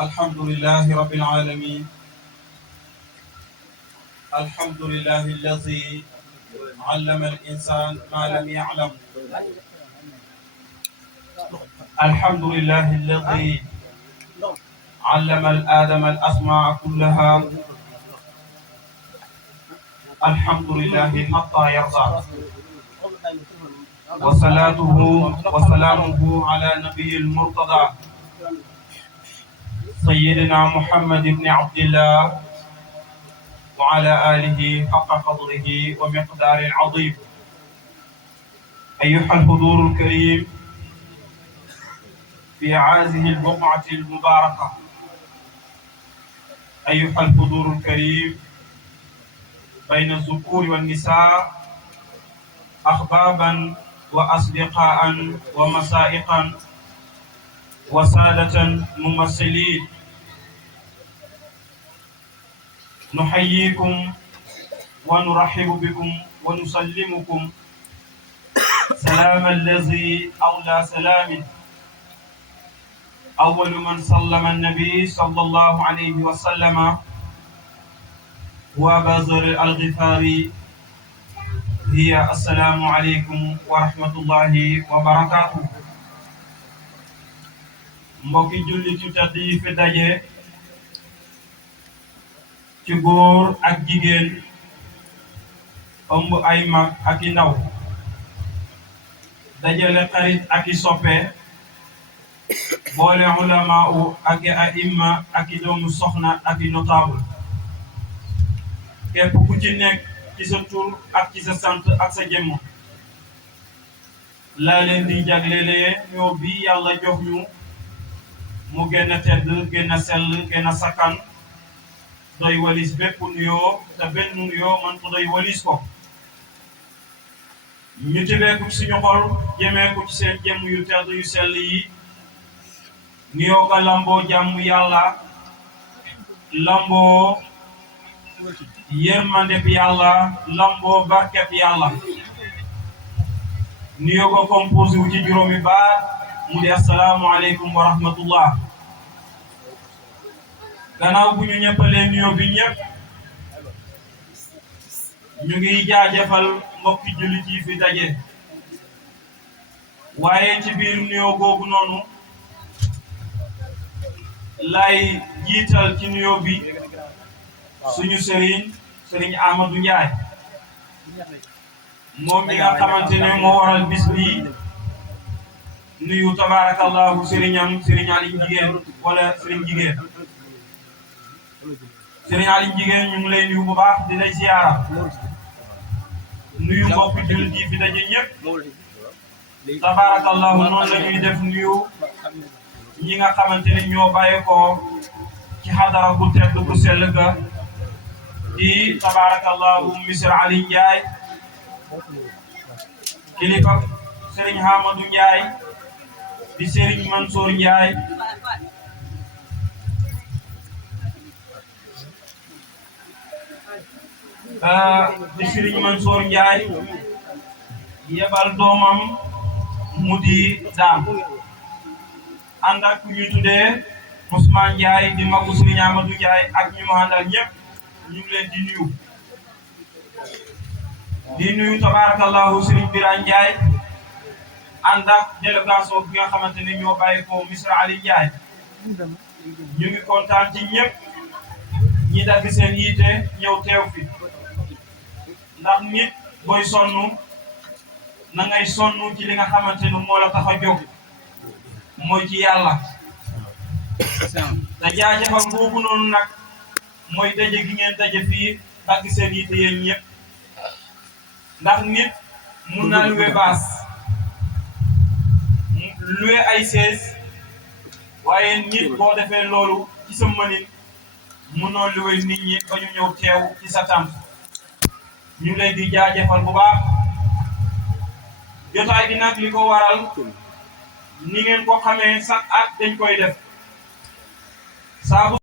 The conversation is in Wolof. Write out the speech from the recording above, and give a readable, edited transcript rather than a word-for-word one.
الحمد لله رب العالمين. الحمد لله الذي علم الإنسان ما لم يعلم. الحمد لله الذي علم الآدم الأسماء كلها. الحمد لله حتى يرضى، وصلاته وسلامه على نبي المرتضى سيدنا محمد بن عبد الله وعلى آله حق قدره ومقدار عظيم. أيها الحضور الكريم في هذه البقعة المباركة، أيها الحضور الكريم بين الذكور والنساء، أحبابا وأصدقاء ومسائقا وسادة ممثلين، نحييكم ونرحب بكم ونسلمكم سلام الذي أولى سلام. أول من سلم النبي صلى الله عليه وسلم هو أبا ذر الغفاري. هي السلام عليكم ورحمة الله وبركاته. mbokki jullit yu tedd yi fi daje ci góor ak jigéen, ëmb ay mag ak i ndaw, dajale xarit ak i soppe, boole ulama ak i aimma ak i doomu soxna ak i notable. képp ku ci nekk ci sa tur ak ci sa sant ak sa jëmm laa leen di jaglelee ñoo bi yàlla jox ñu mu gën a tedd, gën a sell, gën a sakkan, doy walis bépp nuyoo, te benn nuyoo man ko doy walis ko. ñu tibeeku suñu xol jëmeeku ci seen jëmm yu tedd yu sell yi, nuyoo ga lamboo jàmm yàlla, lamboo yërmandeb yàlla, lamboo barkeb yàlla. nuyoo ko composé wu ci juróomi baat mu di assalaamu aleykum wa rahmatullah. gannaaw bu ñu ñëppalee nuyoo bi ñëpp, ñu ngi jaajëfal mbokki jullit yi fi daje, waaye ci biir nuyoo googu noonu lay jiital ci nuyoo bi suñu sëriñ Amadou Ndiaye, moom mi nga xamante ne moo waral bis bi. nuyu tabarakallahu sëriñam sëriñ Aliou Jigéen wala sëriñ Jigéen. sëriñ Aliou Jigéen ñu ngi lay nuyu bu baax di lay ziyaara. nuyu mbokk jullit yi fi daje ñëpp, tabarakallahu noonu la ñuy def nuyu ñi nga xamante ne ñoo bàyyeekoo ci xadara bu tedd bu sell ga di tabarakallahu Misr Ali Ndiaye, kilifa sëriñ Hamadou Ndiaye, di sëriñ Mansour Ndiaye, di sëriñ Mansour Ndiaye yebal doomam mu di daam ànd ak ñu tuddee Ousmane Ndiaye di magu sëriñ Amadou Ndiaye ak ñu mu àndal ñëpp. ñu ngi leen di nuyu tabarakallahu sëriñ Birane Ndiaye ànd ak délégation bi nga xamante ne ñoo bàyyi ko Misr Ali Ndiaye. ñu ngi kontaan ci ñëpp ñi dagg seen yiite ñëw teew fi, ndax nit booy sonn na ngay sonn ci li nga xamante ne moo la tax a jóg, mooy ci yàlla. te jaajëfal boobu noonu nag mooy daje gi ngeen daje fii dagg seen yiite yéen ñëpp, ndax nit mun naa luwe baas, luwe ay sees, waaye nit boo defee loolu ci sa mënin munoo luwe nit ñi ba ñu ñëw teew ci sa tànk. ñu leen di jaajëfal bu baax. jotaay bi nag li ko waral ni ngeen ko xamee sax at dañ koy def saa